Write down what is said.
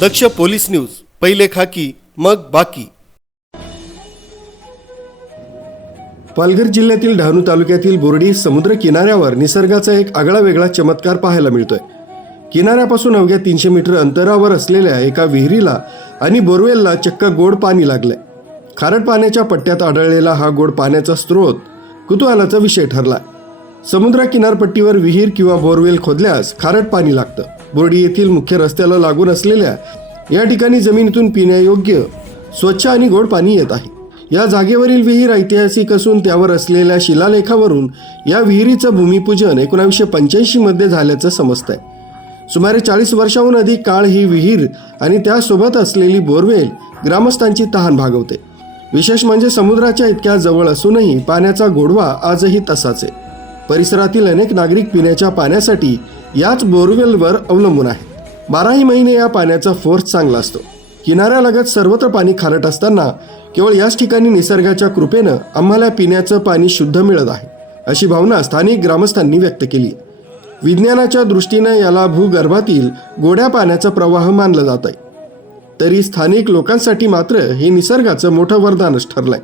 दक्ष police news, पहिले खाकी मग बाकी। पालघर जिल्ह्यातील डहाणू तालुक्यातील बोर्डी समुद्र किनाऱ्यावर निसर्गाचा एक आगळा वेगळा चमत्कार पाहायला मिळतोय। किनाऱ्यापासून अवघ्या 300 मीटर अंतरावर असलेल्या एका विहिरीला आणि बोरवेलला चक्क गोड पाणी लागलंय। खारट पाण्याच्या पट्ट्यात आढळलेला हा गोड पाण्याचा स्रोत कुतूहलाचा विषय ठरला। समुद्र किनारपट्टीवर विहीर किंवा बोरवेल खोदल्यास खारट पाणी लागतं। बोर्डी येथील मुख्य रस्त्याला लागून असलेल्या या ठिकाणी जमिनीतून पिण्यायोग्य स्वच्छ आणि गोड पाणी येत आहे। या जागेवरील विहीर ऐतिहासिक असून त्यावर असलेल्या शिलालेखावरून या विहिरीचं भूमिपूजन 1985 मध्ये झाल्याचं समजतंय। सुमारे 40 वर्षांहून अधिक काळ ही विहीर आणि त्यासोबत असलेली बोरवेल ग्रामस्थांची तहान भागवते। विशेष म्हणजे समुद्राच्या इतक्या जवळ असूनही पाण्याचा गोडवा आजही तसाच आहे। परिसरातील अनेक नागरिक पिण्याच्या पाण्यासाठी याच बोरवेलवर अवलंबून आहेत। 12ही महिने या पाण्याचा फोर्स चांगला असतो। किनाऱ्यालगत सर्वत्र पाणी खारट असताना केवळ याच ठिकाणी निसर्गाच्या कृपेनं आम्हाला पिण्याचं पाणी शुद्ध मिळत आहे, अशी भावना स्थानिक ग्रामस्थांनी व्यक्त केली। विज्ञानाच्या दृष्टीनं याला भूगर्भातील गोड्या पाण्याचा प्रवाह मानलं जात आहे, तरी स्थानिक लोकांसाठी मात्र हे निसर्गाचं मोठं वरदानच ठरलंय।